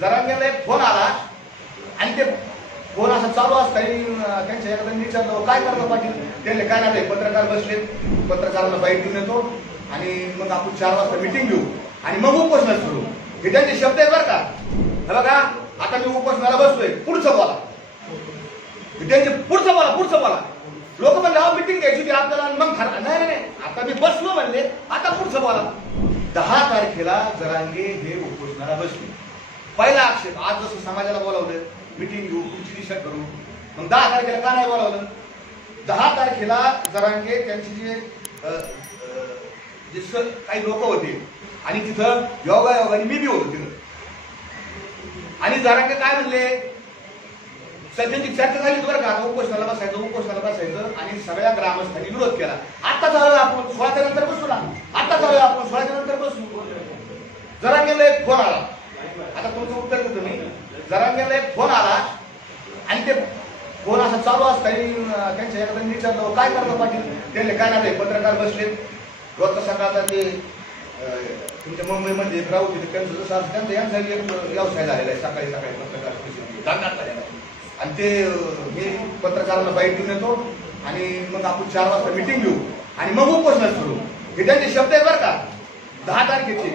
जरांगेला एक फोन आला आणि ते फोन असा चालू असताना त्यांच्या एखाद्या विचारलं काय करतो पाटील? त्यांनी काय नाही पत्रकार बसले. पत्रकारांना बाईट देऊन येतो आणि मग आपण चार वाजता मिटिंग घेऊ आणि मग उपोषण सुरू. हे त्यांचे शब्द आहेत बरं का. हे बघा आता मी उपोषणाला बसलोय. पुढचं बोला. त्यांचे पुढचं बोला पुढचं बोला. लोक म्हणले हा मिटिंग घ्यायची होती आपल्याला आणि मग ठरवा नाही नाही नाही. आता मी बसलो म्हणले आता पुढचं बोला. दहा तारखेला जरांगे हे उपोषणाला बसले. पहिला आक्षेप आज जसं समाजाला बोलावलं मिटिंग घेऊ पुढची दिशा करू मग दहा तारखेला का नाही बोलावलं? दहा तारखेला जरांगे त्यांची जे जे काही लोक होते आणि तिथं योगा योगाने मी बी होतो तिथं. आणि जरांगे काय म्हणले? सध्याची चर्चा झाली बरं का उपोषणाला बसायचं उपोषणाला बसायचं आणि सगळ्या ग्रामस्थांनी विरोध केला. आता झालं आपण सोळाच्या नंतर बसू ना आता जाऊया आपण सोळाच्या नंतर बसू जरांगेला एक फोन आला आता तुमचं उत्तर देतो मी जरांगेला एक फोन आला आणि ते फोन असा चालू असताना त्यांच्या एखाद्या विचारलं काय करतो पाटील? त्यांनी काय नाही पत्रकार बसले. रोजचा सकाळचा ते तुमच्या मुंबईमध्ये एक राहू तिथे त्यांचं जसं असं त्यांचं यांचा एक व्यवसाय झालेला आहे. सकाळी सकाळी पत्रकार झालेला आहे. आणि ते मी पत्रकारांना बाईट देऊन येतो आणि मग आपण चार वाजता मिटिंग घेऊ आणि मग उपोषण सुरू. हे त्यांचे शब्द आहेत बरं का. दहा तारखेचे.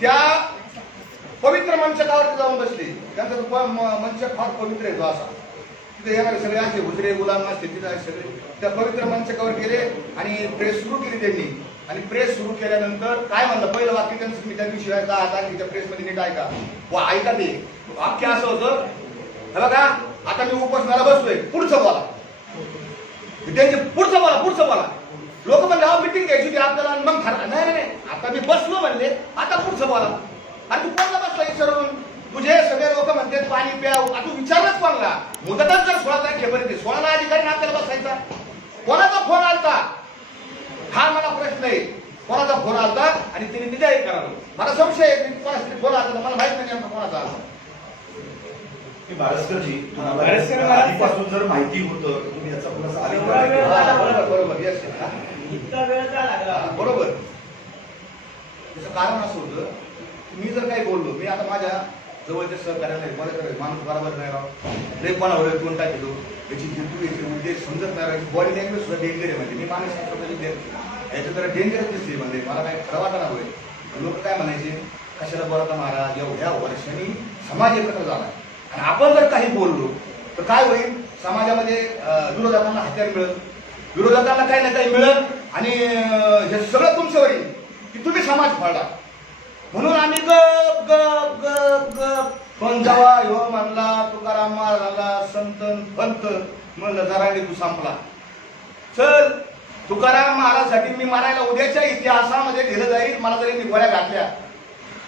त्या पवित्र मंचकावरती जाऊन बसले. त्यांचा मंच फार पवित्र आहे तो असा. ते सगळे असे हुजरे गुलाम तिथे सगळे. त्या पवित्र मंचकावर गेले आणि प्रेस सुरू केली त्यांनी. आणि प्रेस सुरू केल्यानंतर काय म्हणलं? पहिलं वाक्य त्यांचं मी त्या दिवशी त्या प्रेस प्रेसमध्ये नीट ऐका. व ऐका ते. वाक्य असं होतं हे बघा आता मी उपासनाला बसलोय. पुढचं बोला. त्यांचे पुढचं बोला पुढचं बोला. लोक म्हणले हा मिटिंग घ्यायची होती आपल्याला. आणि मग खरा नाही नाही नाही. आता मी बसलो म्हणले आता पुढचं बोला. आणि तू कोणाला बसला विचारून तुझे सगळे लोक म्हणते पाणी प्या आता तू विचारलंच कोणाला? मुदतच जर सोळा तारखेपर्यंत. सोळाला अधिकारी आपल्याला बसायचा. कोणाचा फोन आलता? हा मला प्रश्न आहे. कोणाचा फोन आलता? आणि तिने निजा हे करावं. मला संशय आहे की कोणाचा फोन आलता मला माहीत नाही नेमका कोणाचा आला. आधीपासून जर माहिती होतं तुम्ही याचा खुलासा. बरोबर बरोबर बरोबर. त्याचं कारण असं होतं मी जर काही बोललो मी आता माझ्या जवळच्या सहकार्याला आहे, मला तर माणूस बरोबर नाही राव. रे कोणावर कोण टाकतो याची हेतू याची उद्देश समजत नाही राव. बॉडी लँग्वेज सुद्धा डेंजर आहे म्हणजे. मी मानसिक याच्या जरा डेंजरच दिसते म्हणजे. मला काही खरं वाटणार होय. लोक काय म्हणायचे? कशाला बोलता महाराज? एवढ्या वर्षांनी समाज एकत्र झाला आणि आपण जर काही बोललो तर काय होईल? समाजामध्ये विरोधकांना हत्यार मिळत विरोधकांना काही ना काही मिळत आणि हे सगळं तुमच्यावर येईल. की तुम्ही समाज फाडला म्हणून आम्ही गप गप गप गप पण जेव्हा ह्यो म्हणला तुकाराम महाराजाला संतन पंत म्हणलं जरांगे तू संपला. चल तुकाराम महाराजसाठी मी मारायला उद्याच्या इतिहासामध्ये लिहिलं जाईल मला जरी मी गोळ्या घातल्या.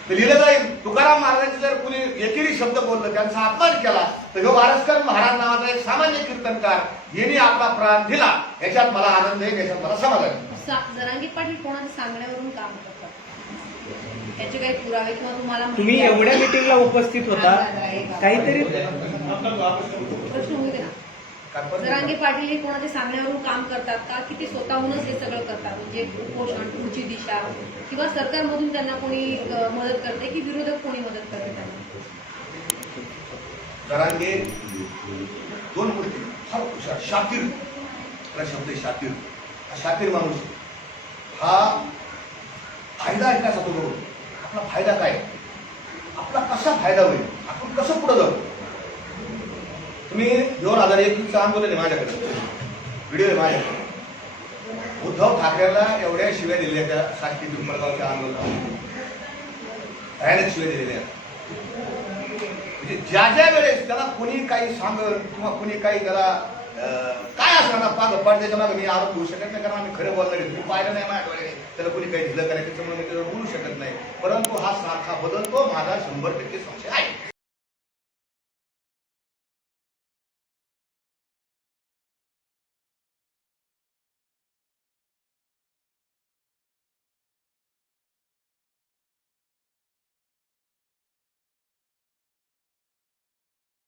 तर लिहिलं जाईल तुकाराम महाराजांचे जर कुणी एकेरी शब्द बोललं त्यांचा अपमान केला तर ह्यो वारसकर महाराज नावाचा एक सामान्य कीर्तनकार यांनी आपला प्राण दिला. याच्यात मला आनंद आहे याच्यात मला समाधान आहे. पाटील कोणाच्या सांगण्यावरून काम करतो त्याचे काही पुरावे किंवा तुम्हाला तुम्ही? एवढ्या मिटिंगला उपस्थित होता. काहीतरी जरांगे पाटील हे कोणाच्या सांगण्यावरून काम करतात का? की ते स्वतःहूनच हे सगळं करतात? म्हणजे उपोषण पुढची दिशा किंवा सरकारमधून त्यांना कोणी मदत करते की विरोधक कोणी मदत करते त्यांना? जरांगे दोन गोष्टी. फार हुशार. शातीर त्याला शब्द आहे शातीर हा शातीर माणूस हा फायदा आहे का तो बरोबर आपला फायदा काय? आपला कसा फायदा होईल? आपण कसं पुढे जाऊ? तुम्ही दोन हजार एकवीसचं आंदोलन आहे माझ्याकडे. व्हिडिओ आहे माझ्याकडे. उद्धव ठाकरेला एवढ्या शिव्या दिल्या त्या साक्षी पिंपळगावच्या आंदोलनात. भयानक शिव्या दिलेल्या. म्हणजे ज्या ज्या वेळेस त्याला कोणी काही सांगत किंवा कोणी काही त्याला काय असणार ना पाग पडद्याच्या मागे मी आरोप घेऊ शकत नाही कारण आम्ही खरं बोलणार आहे मी पाहिलं नाही माझ्या डोळ्याने. त्याला कोणी काही दिलं करायचं त्याच्यामुळे मी त्याला बोलू शकत नाही. परंतु हा सारखा बदलतो माझा शंभर टक्के संशय